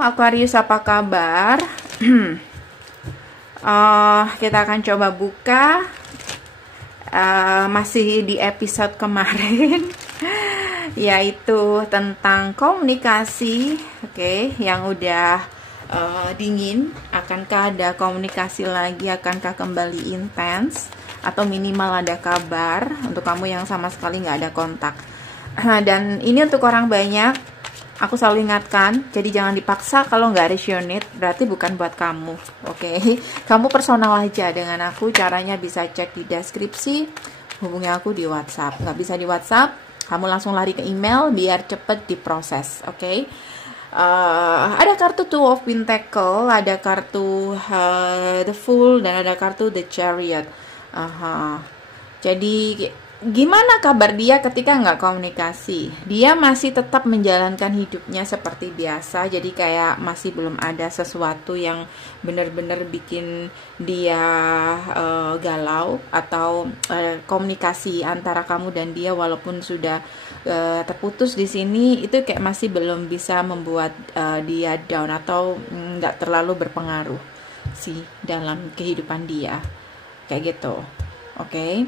Aquarius, apa kabar? Kita akan coba buka masih di episode kemarin yaitu tentang komunikasi. Oke, yang udah dingin. Akankah ada komunikasi lagi? Akankah kembali intens? Atau minimal ada kabar untuk kamu yang sama sekali nggak ada kontak? Dan ini untuk orang banyak. Aku selalu ingatkan, jadi jangan dipaksa. Kalau nggak resonate, berarti bukan buat kamu. Oke, kamu personal aja dengan aku. Caranya bisa cek di deskripsi. Hubungi aku di WhatsApp. Nggak bisa di WhatsApp, kamu langsung lari ke email biar cepet diproses. Oke. Ada kartu Two of Pentacle, ada kartu The Fool, dan ada kartu The Chariot. Jadi gimana kabar dia ketika nggak komunikasi? Dia masih tetap menjalankan hidupnya seperti biasa. Jadi kayak masih belum ada sesuatu yang benar-benar bikin dia galau. Atau komunikasi antara kamu dan dia walaupun sudah terputus di sini, itu kayak masih belum bisa membuat dia down atau nggak terlalu berpengaruh sih dalam kehidupan dia. Kayak gitu. Oke.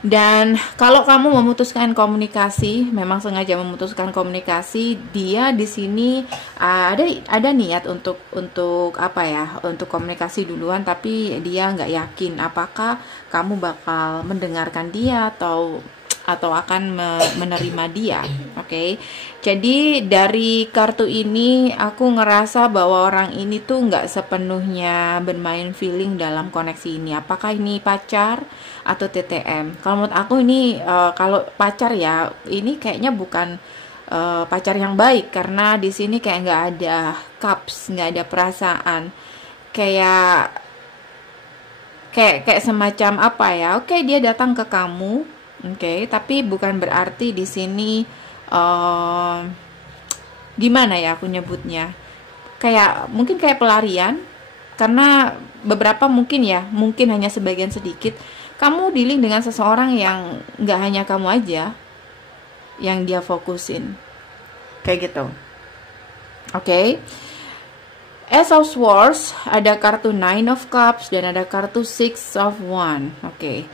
Dan kalau kamu memutuskan komunikasi, memang sengaja memutuskan komunikasi, dia di sini ada niat untuk apa ya, untuk komunikasi duluan, tapi dia nggak yakin apakah kamu bakal mendengarkan dia atau akan menerima dia. Oke. Jadi dari kartu ini aku ngerasa bahwa orang ini tuh nggak sepenuhnya bermain feeling dalam koneksi ini. Apakah ini pacar atau TTM? Kalau menurut aku ini kalau pacar ya, ini kayaknya bukan pacar yang baik, karena di sini kayak nggak ada cups, nggak ada perasaan, kayak semacam apa ya? Oke, dia datang ke kamu. Oke, tapi bukan berarti di sini gimana ya aku nyebutnya? Mungkin kayak pelarian, karena beberapa mungkin hanya sebagian sedikit kamu dealing dengan seseorang yang nggak hanya kamu aja yang dia fokusin, kayak gitu. Oke. Ace of Swords, ada kartu Nine of Cups dan ada kartu Six of Wands. Oke.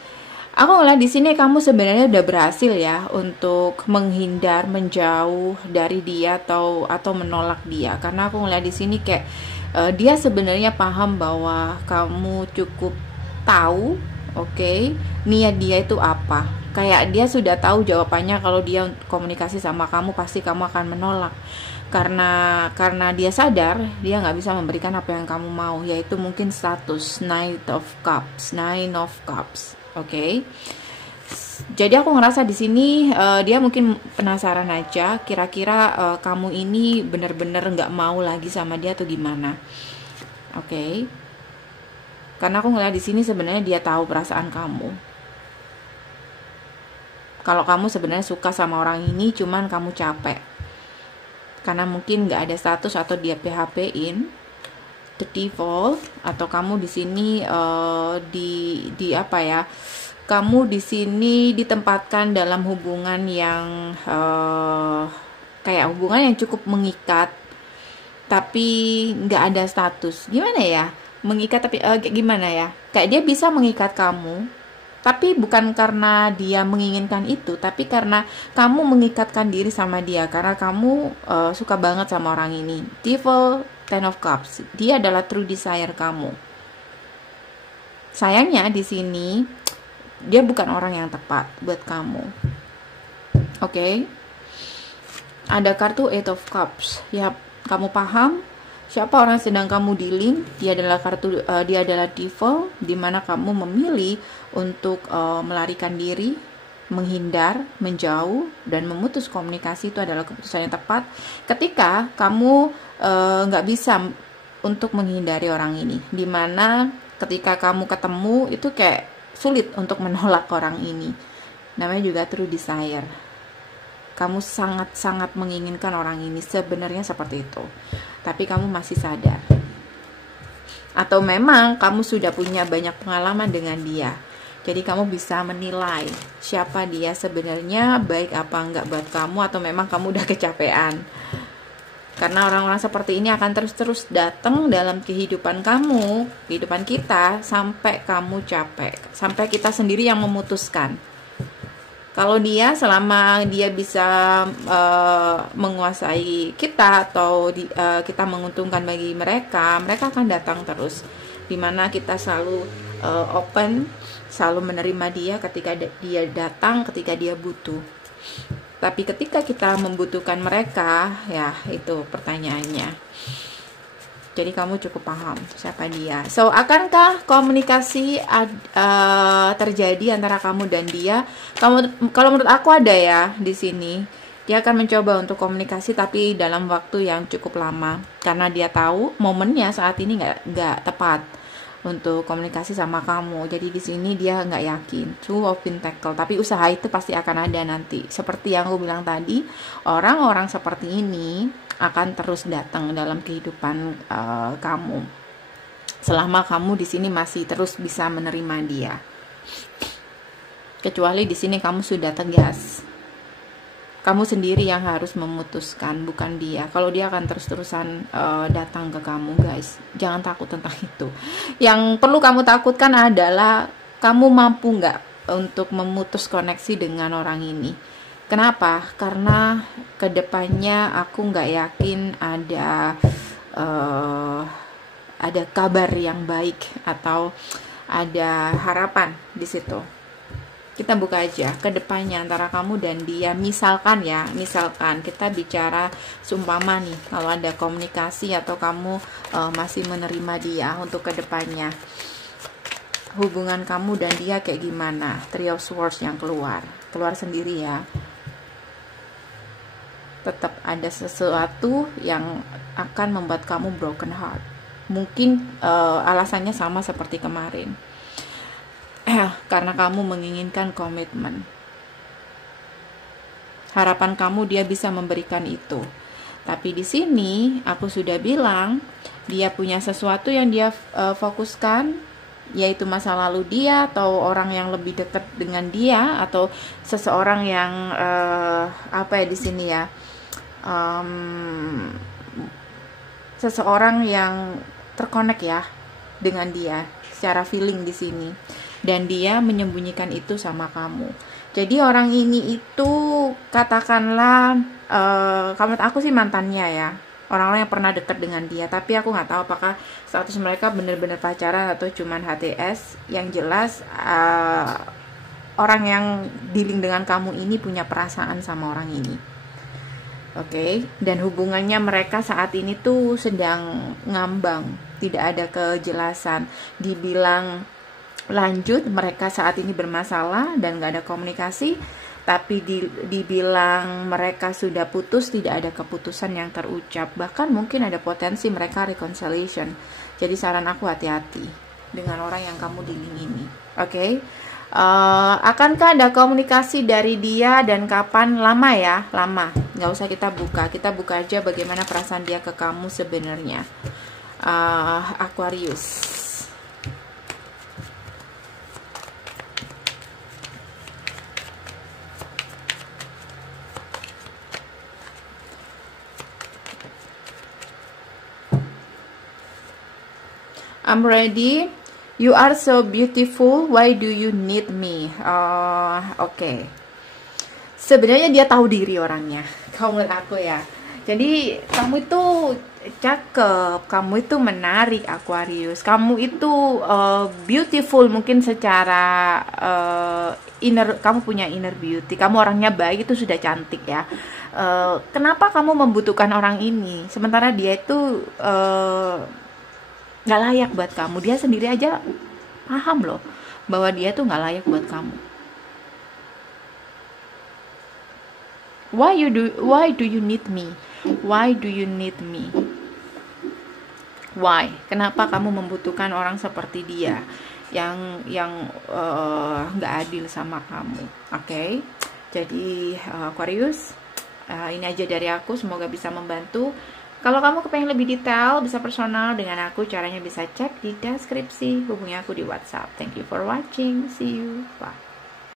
Aku ngeliat di sini kamu sebenarnya udah berhasil ya untuk menghindar, menjauh dari dia atau menolak dia. Karena aku ngeliat di sini kayak dia sebenarnya paham bahwa kamu cukup tahu, oke, niat dia itu apa. Kayak dia sudah tahu jawabannya, kalau dia komunikasi sama kamu pasti kamu akan menolak. Karena dia sadar dia nggak bisa memberikan apa yang kamu mau, yaitu mungkin status Nine of Cups. Oke. Jadi aku ngerasa di sini dia mungkin penasaran aja, kira-kira kamu ini bener-bener nggak mau lagi sama dia atau gimana. Oke. Karena aku ngeliat di sini sebenarnya dia tahu perasaan kamu. Kalau kamu sebenarnya suka sama orang ini, cuman kamu capek. Karena mungkin nggak ada status atau dia PHP-in. The Devil, atau kamu di sini di apa ya? Kamu di sini ditempatkan dalam hubungan yang kayak hubungan yang cukup mengikat, tapi nggak ada status. Gimana ya? Mengikat tapi gimana ya? Kayak dia bisa mengikat kamu, tapi bukan karena dia menginginkan itu, tapi karena kamu mengikatkan diri sama dia, karena kamu suka banget sama orang ini. Devil, Ten of Cups, dia adalah true desire kamu. Sayangnya di sini dia bukan orang yang tepat buat kamu. Oke. Ada kartu Eight of Cups. Ya, kamu paham siapa orang yang sedang kamu dealing. Dia adalah devil, dimana kamu memilih untuk melarikan diri, menghindar, menjauh, dan memutus komunikasi. Itu adalah keputusan yang tepat ketika kamu nggak bisa untuk menghindari orang ini, dimana ketika kamu ketemu itu kayak sulit untuk menolak orang ini. Namanya juga true desire. Kamu sangat-sangat menginginkan orang ini, sebenarnya seperti itu, tapi kamu masih sadar, atau memang kamu sudah punya banyak pengalaman dengan dia. Jadi kamu bisa menilai siapa dia sebenarnya, baik apa enggak buat kamu, atau memang kamu udah kecapean. Karena orang-orang seperti ini akan terus-terus datang dalam kehidupan kamu, kehidupan kita, sampai kamu capek, sampai kita sendiri yang memutuskan. Kalau dia, selama dia bisa menguasai kita, atau kita menguntungkan bagi mereka, mereka akan datang terus. Dimana kita selalu open, selalu menerima dia ketika dia datang, ketika dia butuh. Tapi ketika kita membutuhkan mereka, ya itu pertanyaannya. Jadi kamu cukup paham siapa dia. So, akankah komunikasi terjadi antara kamu dan dia? Kalau menurut aku ada ya di sini. Dia akan mencoba untuk komunikasi, tapi dalam waktu yang cukup lama, karena dia tahu momennya saat ini nggak tepat untuk komunikasi sama kamu. Jadi di sini dia nggak yakin. Two of Pentacles, tapi usaha itu pasti akan ada nanti. Seperti yang aku bilang tadi, orang-orang seperti ini akan terus datang dalam kehidupan kamu selama kamu di sini masih terus bisa menerima dia. Kecuali di sini kamu sudah tegas. Kamu sendiri yang harus memutuskan, bukan dia. Kalau dia akan terus-terusan datang ke kamu, guys, jangan takut tentang itu. Yang perlu kamu takutkan adalah kamu mampu nggak untuk memutus koneksi dengan orang ini. Kenapa? Karena kedepannya aku nggak yakin ada kabar yang baik atau ada harapan di situ. Kita buka aja ke depannya antara kamu dan dia. Misalkan kita bicara seumpama nih, kalau ada komunikasi atau kamu masih menerima dia untuk ke depannya, hubungan kamu dan dia kayak gimana? Three of Swords yang keluar sendiri ya. Tetap ada sesuatu yang akan membuat kamu broken heart. Mungkin alasannya sama seperti kemarin. Karena kamu menginginkan komitmen. Harapan kamu dia bisa memberikan itu. Tapi di sini aku sudah bilang, dia punya sesuatu yang dia fokuskan, yaitu masa lalu dia, atau orang yang lebih dekat dengan dia, atau seseorang yang di sini ya, seseorang yang terkonek ya dengan dia secara feeling di sini. Dan dia menyembunyikan itu sama kamu. Jadi orang ini itu katakanlah, menurut aku sih mantannya ya, orang-orang yang pernah dekat dengan dia. Tapi aku nggak tahu apakah status mereka benar-benar pacaran atau cuman HTS. Yang jelas orang yang dealing dengan kamu ini punya perasaan sama orang ini. Oke. Dan hubungannya mereka saat ini tuh sedang ngambang, tidak ada kejelasan. Dibilang lanjut, mereka saat ini bermasalah dan gak ada komunikasi, tapi dibilang mereka sudah putus, tidak ada keputusan yang terucap. Bahkan mungkin ada potensi mereka reconciliation. Jadi saran aku, hati-hati dengan orang yang kamu dealing ini. Oke. Akankah ada komunikasi dari dia dan kapan? Lama ya, lama. Nggak usah kita buka aja bagaimana perasaan dia ke kamu sebenarnya. Aquarius. I'm ready. You are so beautiful. Why do you need me? Oke. Sebenarnya dia tahu diri orangnya. Kalau menurut aku ya. Jadi kamu itu cakep, kamu itu menarik, Aquarius. Kamu itu beautiful, mungkin secara inner, kamu punya inner beauty. Kamu orangnya baik, itu sudah cantik ya. Kenapa kamu membutuhkan orang ini? Sementara dia itu nggak layak buat kamu. Dia sendiri aja paham loh bahwa dia tuh nggak layak buat kamu. Why do you need me? Why do you need me? Why? Kenapa kamu membutuhkan orang seperti dia yang nggak adil sama kamu? Oke. Jadi Aquarius, ini aja dari aku. Semoga bisa membantu. Kalau kamu kepengen lebih detail, bisa personal dengan aku, caranya bisa cek di deskripsi. Hubungi aku di WhatsApp. Thank you for watching. See you. Bye.